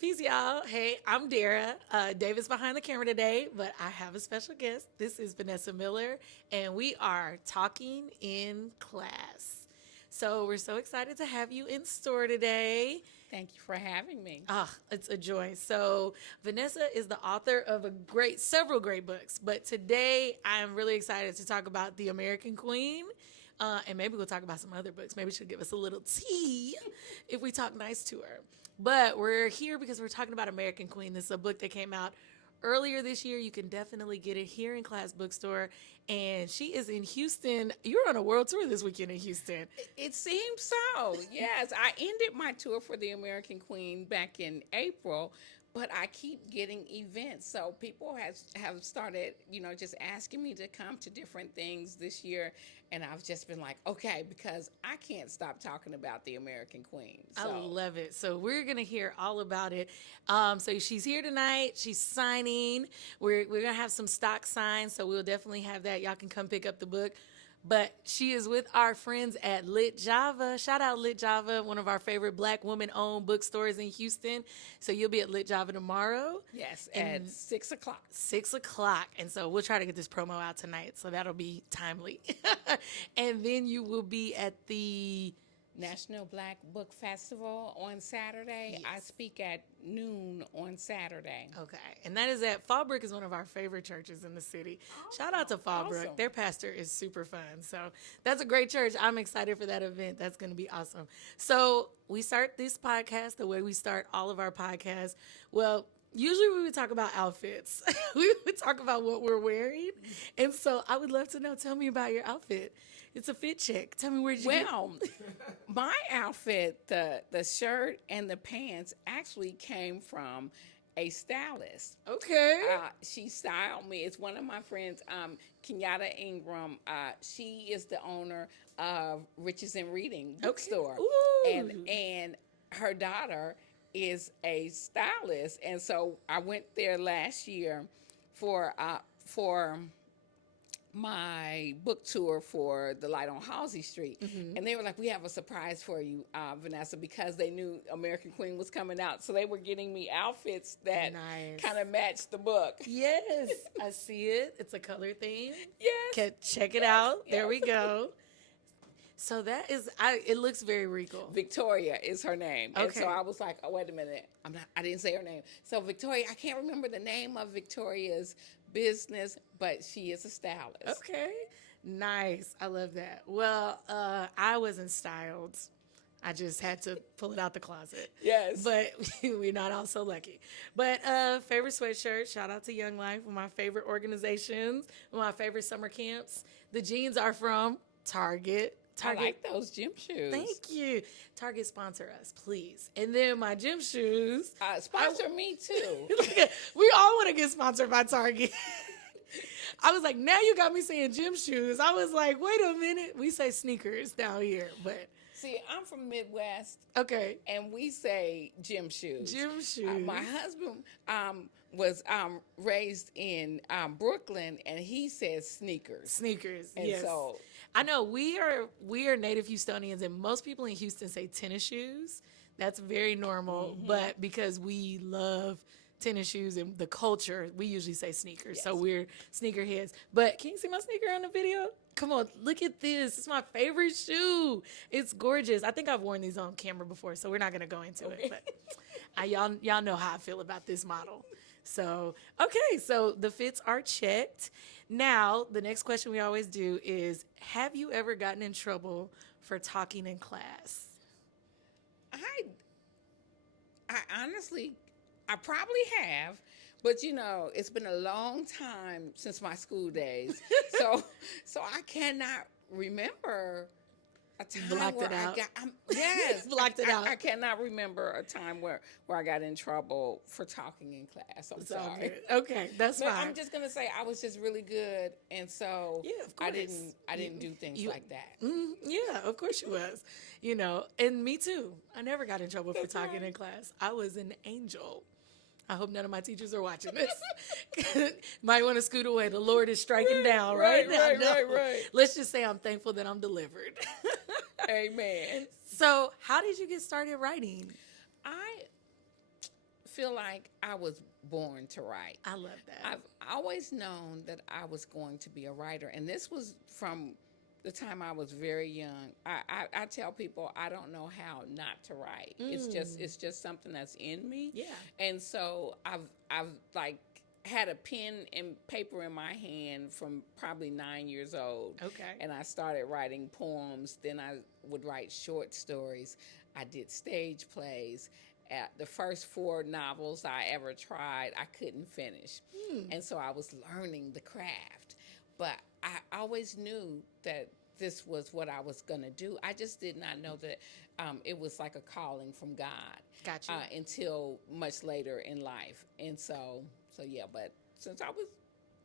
Peace, y'all. Hey, I'm Dara. David's behind the camera today, but I have a special guest. This is Vanessa Miller, and we are talking in class. So we're so excited to have you in store today. Thank you for having me. It's a joy. So Vanessa is the author of several great books, but today I'm really excited to talk about The American Queen. And maybe we'll talk about some other books. Maybe she'll give us a little tea if we talk nice to her. But we're here because we're talking about American Queen. This is a book that came out earlier this year. You can definitely get it here in Class Bookstore. And she is in Houston. You're on a world tour this weekend in Houston. It seems so. Yes, I ended my tour for the American Queen back in April, but I keep getting events. So people have started, just asking me to come to different things this year. And I've just been like, okay, because I can't stop talking about the American Queen. I love it. So we're going to hear all about it. So she's here tonight. She's signing. We're going to have some stock signs. So we'll definitely have that. Y'all can come pick up the book. But she is with our friends at Lit Java. Shout out Lit Java, one of our favorite Black woman-owned bookstores in Houston. So you'll be at Lit Java tomorrow. Yes, at 6 o'clock. 6 o'clock. And so we'll try to get this promo out tonight. So that'll be timely. And then you will be at the National Black Book Festival on Saturday. Yes. I speak at noon on Saturday. Okay. And that is at Fallbrook is one of our favorite churches in the city. Shout out to Fallbrook. Awesome. Their pastor is super fun. So that's a great church. I'm excited for that event. That's going to be awesome. So we start this podcast the way we start all of our podcasts. Well, usually we would talk about outfits. We would talk about what we're wearing. And so I would love to know, tell me about your outfit. It's a fit check. Tell me where'd you get my outfit, the shirt and the pants actually came from a stylist. Okay. She styled me. It's one of my friends, Kenyatta Ingram. She is the owner of Riches and Reading bookstore. Okay. And her daughter is a stylist. And so I went there last year for my book tour for The Light on Halsey Street. Mm-hmm. And they were like, we have a surprise for you, Vanessa, because they knew American Queen was coming out. So they were getting me outfits that kind of matched the book. Yes, I see it. It's a color theme. Yes. Check it out. Yes. There we go. So that is, it looks very regal. Victoria is her name. Okay. And so I was like, oh, wait a minute. I didn't say her name. So Victoria, I can't remember the name of Victoria's business, but she is a stylist. Okay. Nice. I love that. Well, I wasn't styled. I just had to pull it out the closet. Yes. But we're not all so lucky. But favorite sweatshirt, shout out to Young Life, one of my favorite organizations, one of my favorite summer camps. The jeans are from Target. I like those gym shoes. Thank you. Target, sponsor us, please. And then my gym shoes. Sponsor me too. We all want to get sponsored by Target. I was like, now you got me saying gym shoes. I was like, wait a minute. We say sneakers down here, but. See, I'm from Midwest. Okay. And we say gym shoes. Gym shoes. My husband was raised in Brooklyn, and he says sneakers. Sneakers, and yes. So I know we are native Houstonians, and most people in Houston say tennis shoes. That's very normal, mm-hmm. But because we love tennis shoes and the culture, we usually say sneakers. Yes. So we're sneakerheads. But can you see my sneaker on the video? Come on, look at this. It's my favorite shoe. It's gorgeous. I think I've worn these on camera before, so we're not going to go into it. But y'all know how I feel about this model. So, okay, so the fits are checked. Now, the next question we always do is, have you ever gotten in trouble for talking in class? I honestly, I probably have, but it's been a long time since my school days. so I cannot remember a time blocked where it out. Yes, blocked it out. I cannot remember a time where I got in trouble for talking in class. I'm sorry. Okay, that's fine. I'm just gonna say I was just really good, and so yeah, of course. I didn't do things like that. Yeah, of course you was. And me too. I never got in trouble for talking in class. I was an angel. I hope none of my teachers are watching this. Might want to scoot away. The Lord is striking down right now. Right. Let's just say I'm thankful that I'm delivered. Amen. So how did you get started writing? I feel like I was born to write. I love that. I've always known that I was going to be a writer, and this was from the time I was very young. I tell people I don't know how not to write. It's just something that's in me. Yeah. And so I've like had a pen and paper in my hand from probably 9 years old. Okay. And I started writing poems. Then I would write short stories. I did stage plays. The first 4 novels I ever tried, I couldn't finish. And so I was learning the craft. But I always knew that this was what I was going to do. I just did not know that it was like a calling from God. Gotcha. Until much later in life. And so yeah, but since I was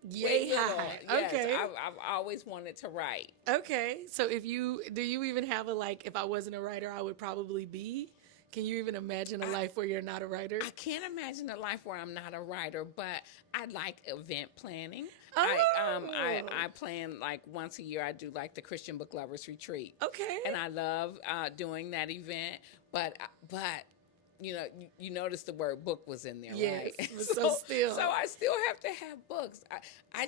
Yay little, high. yes, Okay. I've always wanted to write. Okay. So do you even have a, like, if I wasn't a writer, I would probably be? Can you even imagine a life where you're not a writer? I can't imagine a life where I'm not a writer, but I like event planning. Oh. I plan like once a year. I do like the Christian Book Lovers Retreat. Okay. And I love doing that event. But you notice the word book was in there, Yes, right? but so I still have to have books. I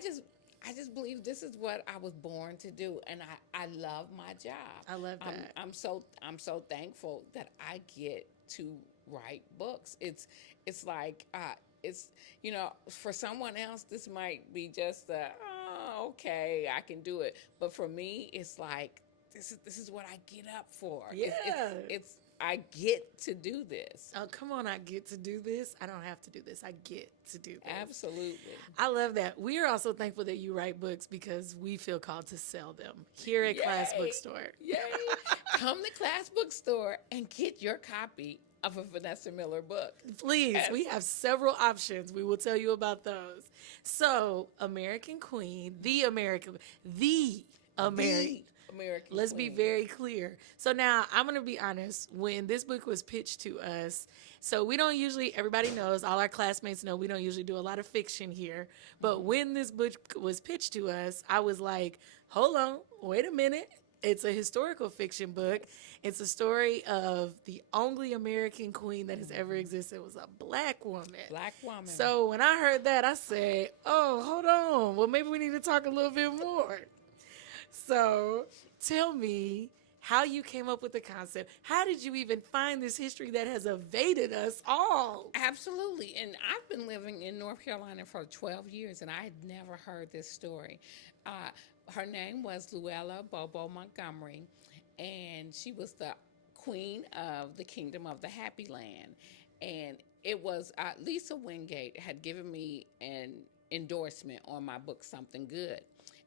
just believe this is what I was born to do, and I love my job. I love that. I'm so thankful that I get to write books. It's like it's for someone else this might be just okay, I can do it, but for me it's like this is what I get up for. Yeah. It's I get to do this. Oh, come on, I get to do this. I don't have to do this. I get to do this. Absolutely. I love that. We are also thankful that you write books because we feel called to sell them here at Class Bookstore. Yay. Come to Class Bookstore and get your copy of a Vanessa Miller book. Please, Yes. we have several options. We will tell you about those. So, American Queen, the American Let's be Queen. very clear. So now I'm going to be honest. When this book was pitched to us, so we don't usually, everybody knows, all our classmates know, we don't usually do a lot of fiction here. But when this book was pitched to us, I was like, hold on, wait a minute. It's a historical fiction book. It's a story of the only American queen that has ever existed. It was a black woman. Black woman. So when I heard that, I said, oh, hold on. Well, maybe we need to talk a little bit more. So tell me how you came up with the concept. How did you even find this history that has evaded us all? Absolutely. And I've been living in North Carolina for 12 years, and I had never heard this story. Her name was Luella Bobo Montgomery, and she was the queen of the Kingdom of the Happy Land. And it was Lisa Wingate had given me an endorsement on my book, Something Good.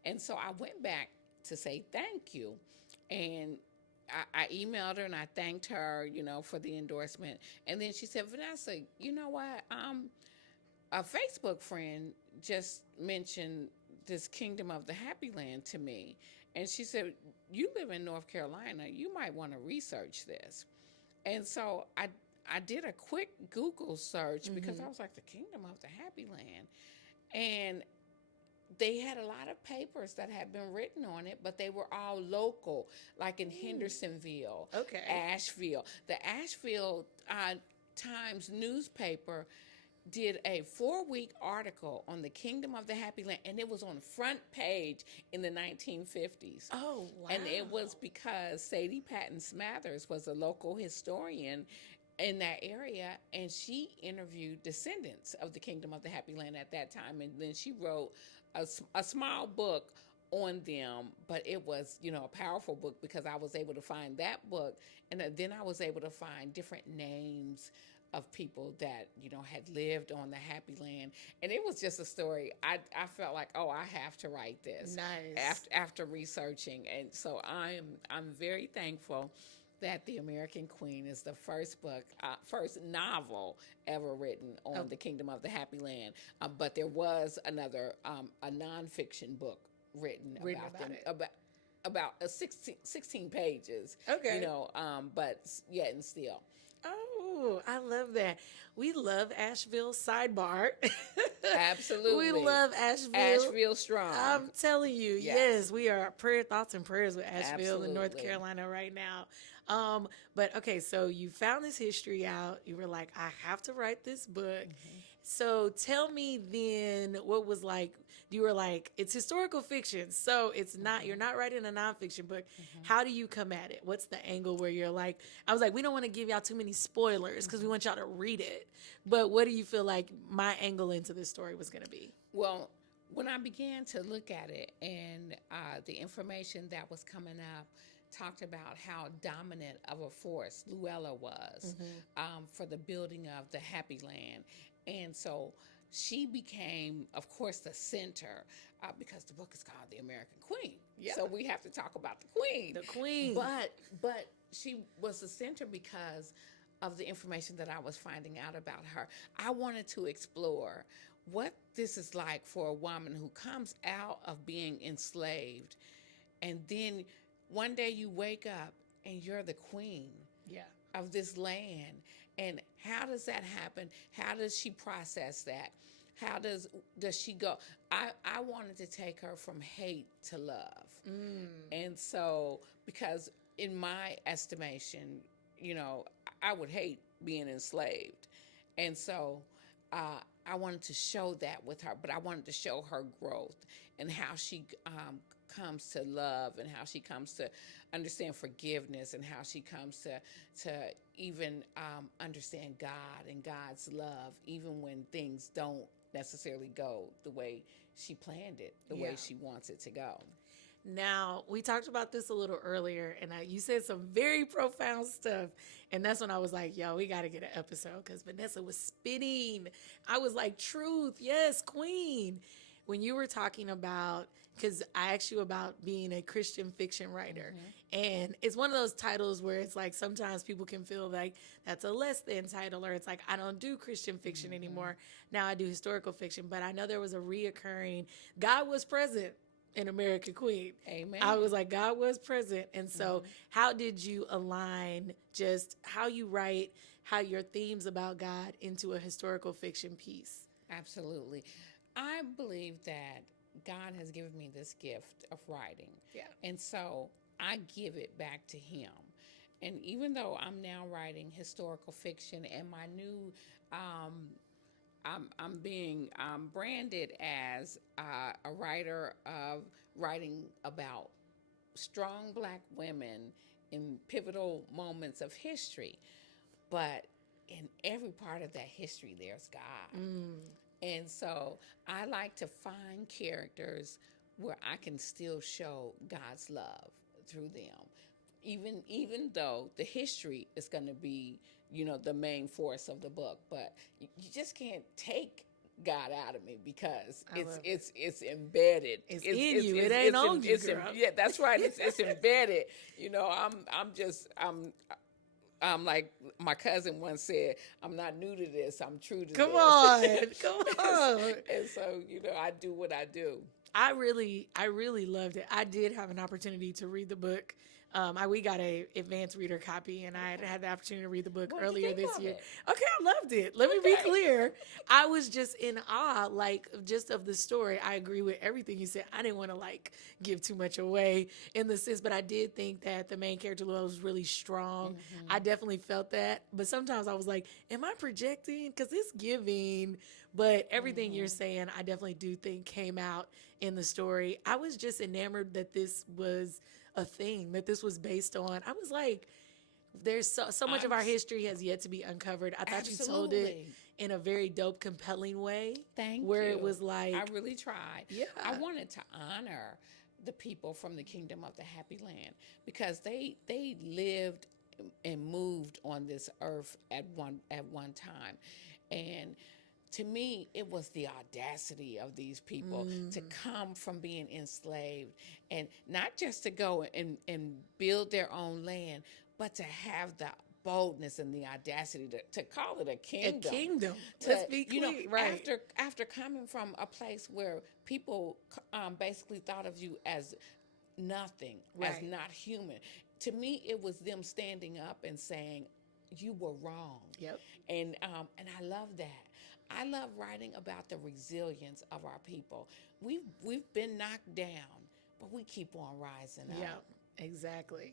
And so I went back to say thank you. And I emailed her and I thanked her, for the endorsement. And then she said, Vanessa, you know what? A Facebook friend just mentioned this Kingdom of the Happy Land to me. And she said, you live in North Carolina. You might want to research this. And so I did a quick Google search because I was like, the Kingdom of the Happy Land. And they had a lot of papers that had been written on it, but they were all local, like in Hendersonville, Okay. Asheville. The Asheville Times newspaper did a 4-week article on the Kingdom of the Happy Land, and it was on the front page in the 1950s. Oh, wow. And it was because Sadie Patton Smathers was a local historian in that area, and she interviewed descendants of the Kingdom of the Happy Land at that time, and then she wrote a small book on them, but it was, a powerful book because I was able to find that book, and then I was able to find different names of people that, had lived on the Happy Land, and it was just a story. I felt like, oh, I have to write this. Nice. After researching, and so I'm very thankful that The American Queen is the first novel ever written on the Kingdom of the Happy Land. But there was another, a nonfiction book written about them, about 16 pages. Okay. But yet and still. Oh, I love that. We love Asheville, sidebar. Absolutely. We love Asheville. Asheville strong. I'm telling you, yes, we are thoughts and prayers with Asheville in North Absolutely. Carolina right now. But okay, so you found this history out. You were like, I have to write this book. So tell me then what was like, you were like, it's historical fiction. So it's not, you're not writing a nonfiction book. How do you come at it? What's the angle where you're like, I was like, we don't want to give y'all too many spoilers because we want y'all to read it. But what do you feel like my angle into this story was going to be? Well, when I began to look at it and the information that was coming up talked about how dominant of a force Luella was for the building of the Happy Land. And so she became, of course, the center because the book is called The American Queen. Yeah. So we have to talk about the queen. The queen. But she was the center because of the information that I was finding out about her. I wanted to explore what this is like for a woman who comes out of being enslaved, and then one day you wake up and you're the queen Yeah. of this land. And how does that happen? How does she process that? How does she go? I wanted to take her from hate to love. And so, because in my estimation, I would hate being enslaved. And so I wanted to show that with her, but I wanted to show her growth and how she comes to love and how she comes to understand forgiveness and how she comes to even understand God and God's love, even when things don't necessarily go the way she planned it, the way she wants it to go. Now, we talked about this a little earlier, and you said some very profound stuff. And that's when I was like, yo, we got to get an episode because Vanessa was spitting. I was like, truth, yes, queen. When you were talking about, because I asked you about being a Christian fiction writer. And it's one of those titles where it's like sometimes people can feel like that's a less than title, or it's like, I don't do Christian fiction anymore. Now I do historical fiction. But I know there was a reoccurring, God was present in American Queen. Amen. I was like, God was present. And so how did you align just how you write, how your themes about God into a historical fiction piece? Absolutely. I believe that God has given me this gift of writing. Yeah. And so I give it back to him. And even though I'm now writing historical fiction and my new I'm being branded as a writer of writing about strong Black women in pivotal moments of history. But in every part of that history, there's God. And so I like to find characters where I can still show God's love through them. Even though the history is going to be, the main force of the book, but you just can't take God out of me because it's embedded. It's in you. It ain't on you, girl. Yeah, that's right. It's embedded. I'm like my cousin once said, I'm not new to this. I'm true to this. Come on. And so, I do what I do. I really loved it. I did have an opportunity to read the book. We got a advanced reader copy, and I had the opportunity to read the book earlier this year. Okay, I loved it. Let me be clear. I was just in awe, just of the story. I agree with everything you said. I didn't want to give too much away in the sense, but I did think that the main character Luella was really strong. I definitely felt that, but sometimes I was like, am I projecting? Because it's giving. But everything you're saying, I definitely do think came out in the story. I was just enamored that this was a thing, that this was based on. I was like, there's so much of our history has yet to be uncovered. I thought you told it in a very dope, compelling way. Thank where you. It was like, I really tried. Yeah. I wanted to honor the people from the kingdom of the Happy Land because they lived and moved on this earth at one time. And to me, it was the audacity of these people to come from being enslaved and not just to go and build their own land, but to have the boldness and the audacity to call it a kingdom. A kingdom. Let's be clear. Right. After coming from a place where people basically thought of you as nothing, as not human. To me, it was them standing up and saying, you were wrong. Yep. And I love that. I love writing about the resilience of our people. We've been knocked down, but we keep on rising up. Yeah. Exactly.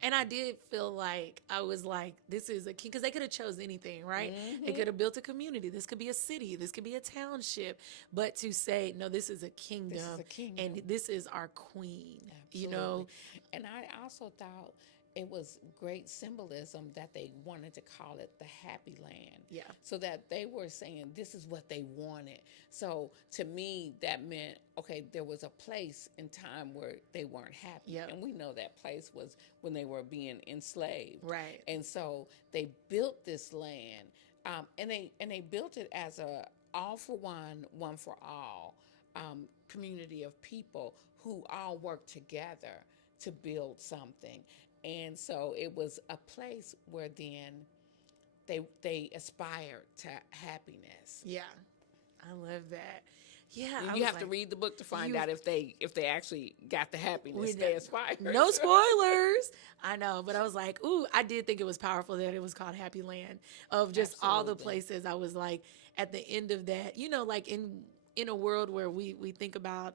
And I did feel like I was like, this is a king, because they could have chose anything, right? They could have built a community. This could be a city. This could be a township. But to say, no, this is a This is kingdom, a kingdom. and this is our queen, you Absolutely. know? And I also thought it was great symbolism that they wanted to call it the happy land. Yeah. So that they were saying this is what they wanted. So to me, that meant, okay, there was a place in time where they weren't happy. Yep. And we know that place was when they were being enslaved. Right. And so they built this land, and they built it as a all for one for all community of people who all work together to build something. And so it was a place where then they aspired to happiness. Yeah. I love that. Yeah. And I you was have to like, read the book to find you- out if they actually got the happiness We they know. aspired. No spoilers. I know, but I was like, ooh, I did think it was powerful that it was called Happy Land. Of just all the Absolutely. places, I was like, at the end of that, you know, like in a world where we think about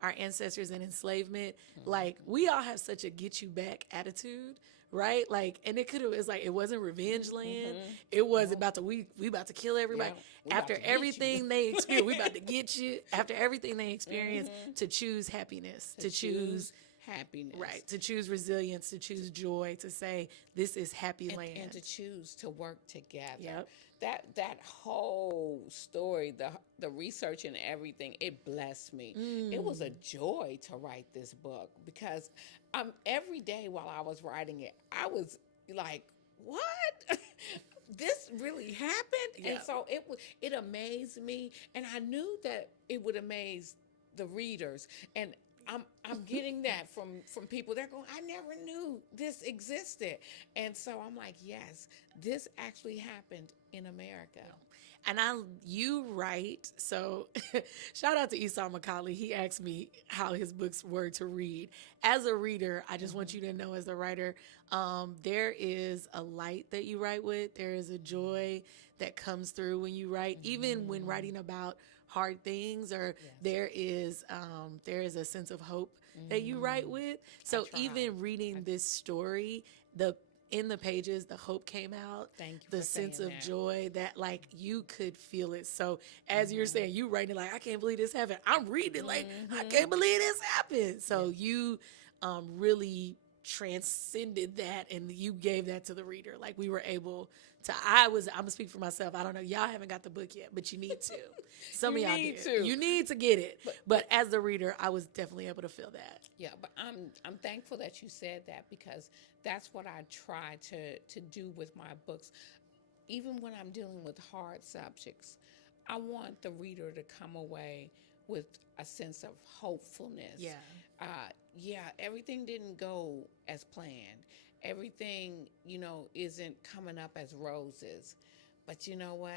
our ancestors and enslavement, like we all have such a get you back attitude. Right, like, and it could have. It's like it wasn't revenge land. It was about to we about to kill everybody. Yeah, we about After to get you. everything they experienced, we about to get you. After everything they experienced, to choose happiness, to choose happiness. right, to choose resilience, to choose joy, to say this is happy land. And to choose to work together. Yep. That whole story, the research and everything, it blessed me. It was a joy to write this book because every day while I was writing it, I was like, what? This really happened? Yeah. And so it amazed me, and I knew that it would amaze the readers. And I'm getting that from people. They're going, I never knew this existed. And so I'm like, yes, this actually happened in America. And you write, so shout out to Esau McCauley. He asked me how his books were to read. As a reader, I just want you to know, as a writer, there is a light that you write with. There is a joy that comes through when you write, even when writing about hard things, or there is a sense of hope that you write with. So even reading this story, in the pages, the hope came out. Thank you the for sense saying of that. joy that like you could feel it. So as you're saying, you writing like, I can't believe this happened. I'm reading like, I can't believe this happened. So you really transcended that, and you gave that to the reader. Like we were able to. I'm gonna speak for myself. I don't know. Y'all haven't got the book yet, but you need to. Some You of y'all need did. to. You need to get it. But as the reader, I was definitely able to feel that. Yeah, but I'm thankful that you said that, because that's what I try to do with my books. Even when I'm dealing with hard subjects, I want the reader to come away with a sense of hopefulness. Yeah. Everything didn't go as planned. Everything, isn't coming up as roses. But you know what?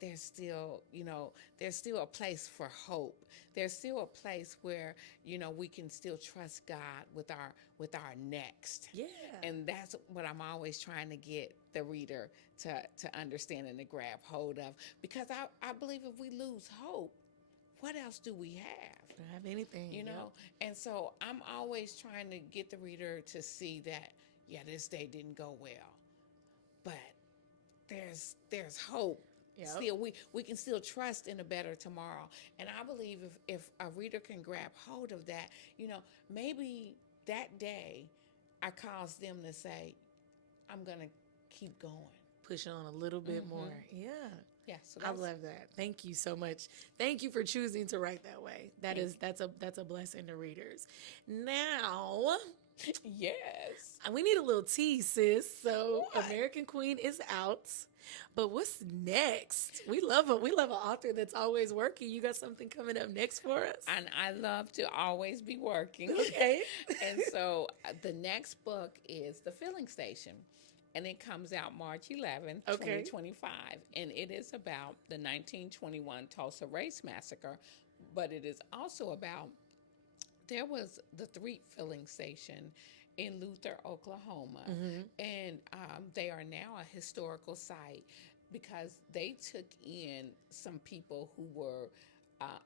There's still a place for hope. There's still a place where, we can still trust God with our next. Yeah. And that's what I'm always trying to get the reader to understand and to grab hold of. Because I believe if we lose hope, what else do we have? Don't have anything. You know? And so I'm always trying to get the reader to see that, this day didn't go well, but there's hope. Yep. Still, we can still trust in a better tomorrow. And I believe if a reader can grab hold of that, maybe that day I cause them to say, I'm going to keep going. Push on a little bit more. Yeah. Yeah, so I love that. Thank you so much. Thank you for choosing to write that way. That's a blessing to readers. Now, yes, we need a little tea, sis. So What? American Queen is out. But what's next? We love an author that's always working. You got something coming up next for us? and I love to always be working. Okay. And so the next book is The Filling Station. And it comes out March 11th, Okay. 2025. And it is about the 1921 Tulsa Race Massacre. But it is also about, there was the Threet Filling Station in Luther, Oklahoma. And they are now a historical site because they took in some people who were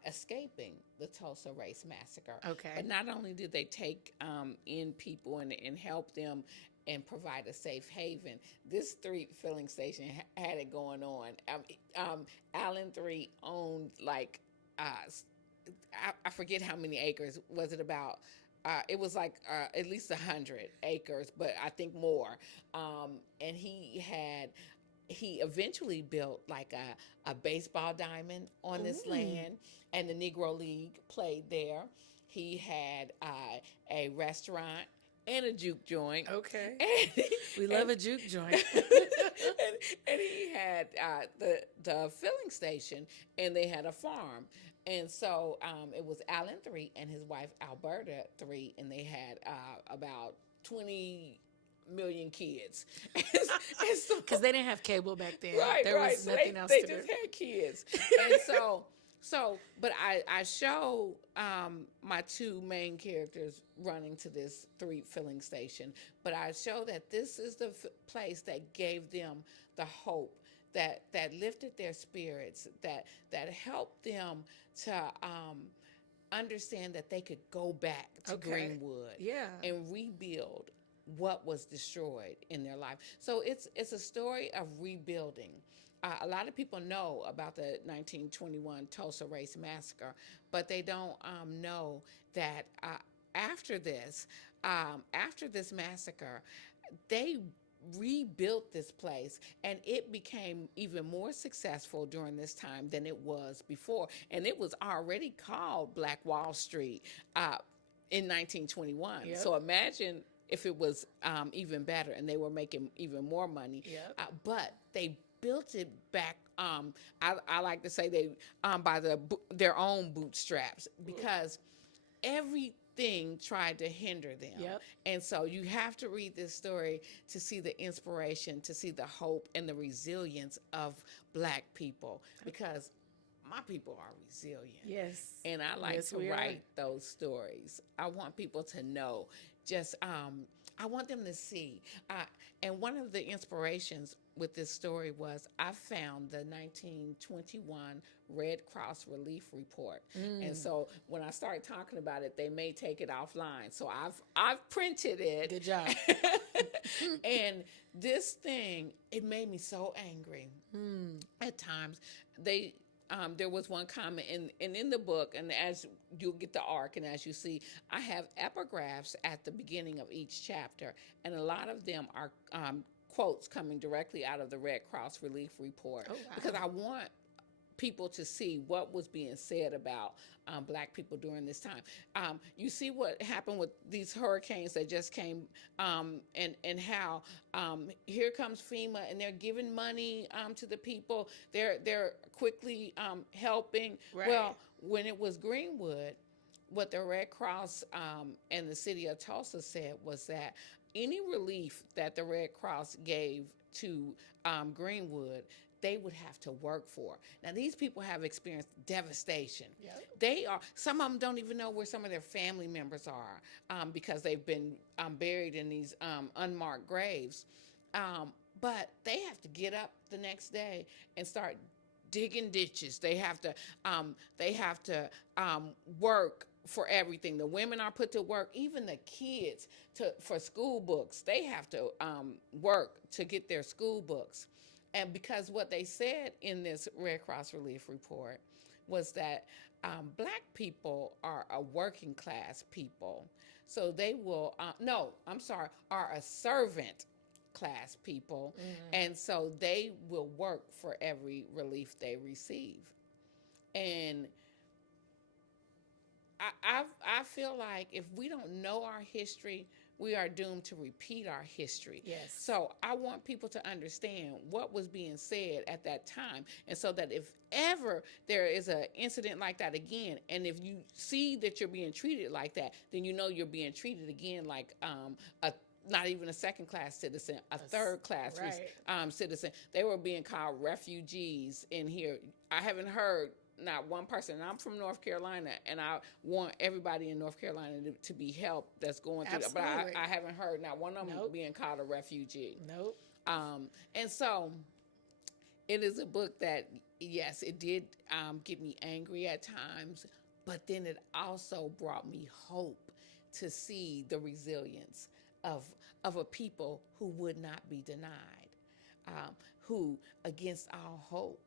escaping the Tulsa Race Massacre. Okay. But not only did they take in people and help them and provide a safe haven, this street filling station had it going on. Allen 3 owned like, I forget how many acres. Was it about? It was like at least 100 acres, but I think more. And he eventually built like a baseball diamond on this land, and the Negro League played there. He had a restaurant and a juke joint. Okay. And, We love a juke joint. and he had the filling station, and they had a farm. And so it was Allen 3 and his wife Alberta 3, and they had about 20 million kids. Because they didn't have cable back then. Right, there right. was So nothing else they to do. just had kids. And but I show my two main characters running to this 3 filling station, but I show that this is the place that gave them the hope, that lifted their spirits, that helped them to understand that they could go back to Greenwood and rebuild what was destroyed in their life. So it's a story of rebuilding. A lot of people know about the 1921 Tulsa Race Massacre, but they don't know that after this massacre, they rebuilt this place, and it became even more successful during this time than it was before. And it was already called Black Wall Street in 1921. Yep. So imagine if it was even better, and they were making even more money. Yep. But they built it back. I like to say they by their own bootstraps, because everything tried to hinder them. Yep. And so you have to read this story to see the inspiration, to see the hope and the resilience of Black people, because my people are resilient. Yes. And I like to write those stories. I want people to know. Just I want them to see. And one of the inspirations with this story was I found the 1921 Red Cross Relief Report. And so when I start talking about it, they may take it offline. So I've printed it. Good job. And this thing, it made me so angry at times. There was one comment in the book, and as you'll get the arc, and as you see, I have epigraphs at the beginning of each chapter, and a lot of them are quotes coming directly out of the Red Cross Relief Report. Oh, wow. Because I want people to see what was being said about Black people during this time. You see what happened with these hurricanes that just came, and how here comes FEMA, and they're giving money to the people. They're quickly helping. Right. Well, when it was Greenwood, what the Red Cross and the city of Tulsa said was that any relief that the Red Cross gave to Greenwood, they would have to work for. Now, these people have experienced devastation. Yep. Some of them don't even know where some of their family members are because they've been buried in these unmarked graves. But they have to get up the next day and start digging ditches. They have to work for everything. The women are put to work. Even the kids for school books. They have to work to get their school books. And because what they said in this Red Cross Relief Report was that Black people are a working class people. So they will, are a servant class people. And so they will work for every relief they receive. And I feel like if we don't know our history, we are doomed to repeat our history. Yes. So I want people to understand what was being said at that time. And so that if ever there is an incident like that again, and if you see that you're being treated like that, then you know you're being treated again like not even a second-class citizen, a third-class citizen. They were being called refugees in here. I haven't heard not one person. And I'm from North Carolina, and I want everybody in North Carolina to be helped that's going through that. But I haven't heard not one of them being called a refugee. Nope. And so It is a book that, yes, it did get me angry at times, but then it also brought me hope to see the resilience of a people who would not be denied, who, against all hope,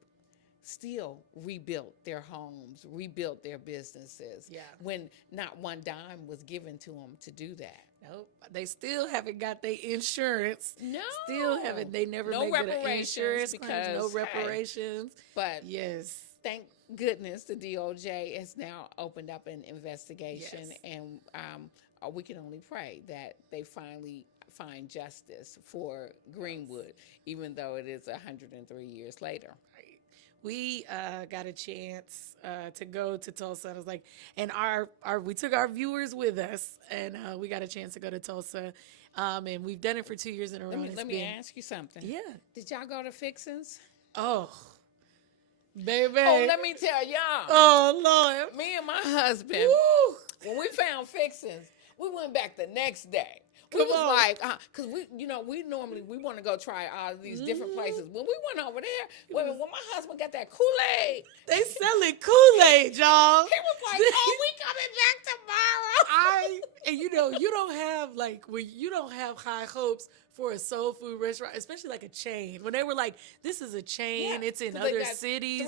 still rebuilt their homes, rebuilt their businesses. Yeah. When not one dime was given to them to do that. Nope. They still haven't got their insurance. No. Still haven't. They never No make it an reparations insurance claims. No because, hey, reparations. but Yes. thank goodness the DOJ has now opened up an investigation, Yes. and we can only pray that they finally find justice for Greenwood, even though it is 103 years later. Right. We got a chance to go to Tulsa. I was like, and we took our viewers with us, and we got a chance to go to Tulsa, and we've done it for 2 years in a row. Let me ask you something. Yeah. Did y'all go to Fixins? Oh, baby. Oh, let me tell y'all. Oh, Lord. Me and my husband, Woo. when we found Fixins, we went back the next day. We Come was on. like, because we normally want to go try all these different places. When we went over there, when my husband got that Kool-Aid, They selling Kool-Aid, y'all. he was like, "Oh, we coming back tomorrow." And you don't have like when you don't have high hopes for a soul food restaurant, especially like a chain. When they were like, "This is a chain. Yeah, It's in 'cause they other got cities."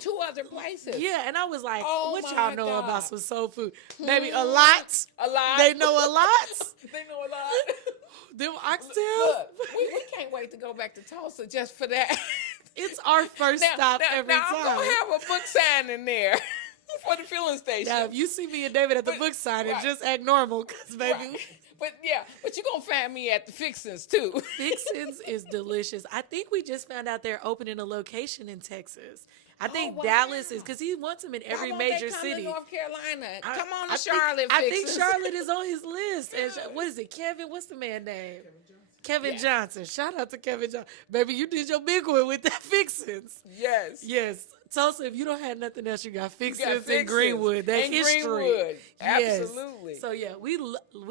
two other places. Yeah, and I was like, Oh "What my y'all know God. about some soul food? Maybe a lot. A lot. They know a lot. They know a lot. Them Look, oxtails. we can't wait to go back to Tulsa just for that. It's our first stop every now time. I'm gonna have a book sign in there for the filling station. Now, if you see me and David at the But- book signing, right. just act normal, cause baby. Right. But you're gonna find me at the Fixins too. Fixins is delicious. I think we just found out they're opening a location in Texas. I think wow. Dallas is because he wants them in Why every won't they major come city. to North Carolina. I- Come on I to think- Charlotte. I think Fixins. Charlotte is on his list. And what is it, Kevin? What's the man name? Kevin Yes. Johnson. Shout out to Kevin Johnson. Baby, you did your big one with that Fixins. Yes. Yes. Tulsa, if you don't have nothing else, you got Fixins and Fixins Greenwood. That and history. Greenwood. Yes. Absolutely. So yeah, we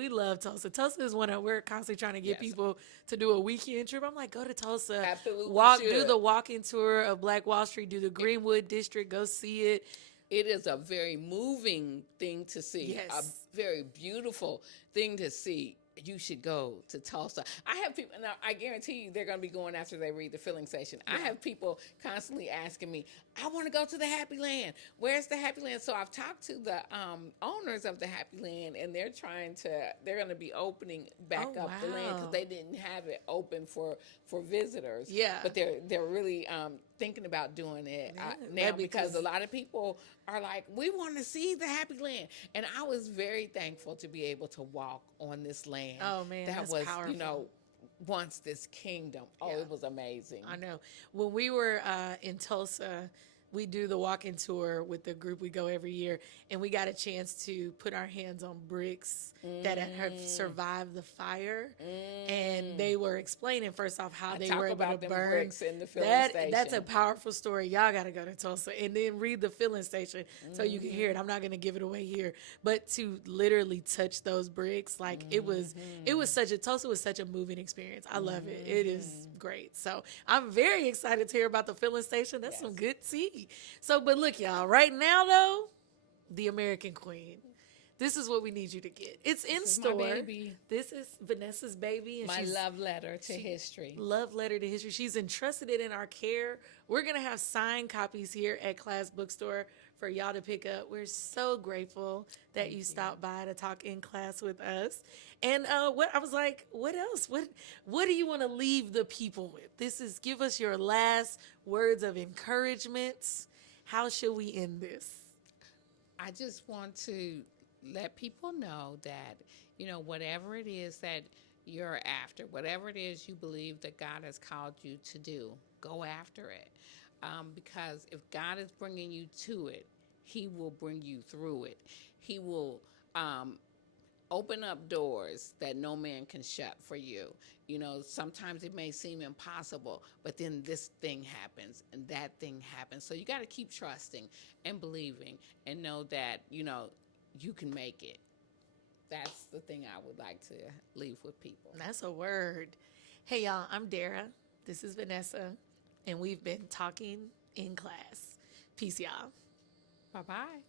love Tulsa. Tulsa is one of we're constantly trying to get Yes. people to do a weekend trip. I'm like, go to Tulsa. Absolutely Do should. the walking tour of Black Wall Street, do the Greenwood District, go see it. It is a very moving thing to see. Yes. A very beautiful thing to see. You should go to Tulsa. I have people, now I guarantee you they're going to be going after they read the filling station. I have people constantly asking me, I want to go to the Happy Land. Where's the Happy Land? So I've talked to the owners of the Happy Land, and they're going to be opening back Oh, up the land wow. because they didn't have it open for visitors. Yeah. But they're really thinking about doing it Yeah, now maybe because 'cause- a lot of people are like, we want to see the Happy Land. And I was very thankful to be able to walk on this land. Oh, man, that that's was, powerful. once this kingdom. Oh, Yeah. it was amazing. I know. When we were in Tulsa, we do the walking tour with the group. We go every year, and we got a chance to put our hands on bricks that have survived the fire. And they were explaining first off how they talk were able about to them burn. bricks in the filling That's a station. powerful story. Y'all got to go to Tulsa and then read the filling station so you can hear it. I'm not going to give it away here, but to literally touch those bricks, like it was Tulsa was such a moving experience. I love it. It is great. So I'm very excited to hear about the filling station. That's some good tea. So, but look, y'all, right now though, the American Queen. This is what we need you to get. It's in This is my store. baby. This is Vanessa's baby, and My she's love letter to history. love letter to history. She's entrusted it in our care. We're gonna have signed copies here at Class Bookstore for y'all to pick up. We're so grateful that you stopped by to talk in class with us. And what I was like, what else? What do you want to leave the people with? Give us your last words of encouragement. How should we end this? I just want to let people know that, whatever it is that you're after, whatever it is you believe that God has called you to do, go after it. Because if God is bringing you to it, He will bring you through it. He will open up doors that no man can shut for you. Sometimes it may seem impossible, but then this thing happens and that thing happens. So you got to keep trusting and believing and know that, you can make it. That's the thing I would like to leave with people. That's a word. Hey, y'all, I'm Dara. This is Vanessa. and we've been talking in class. Peace, y'all. Bye bye.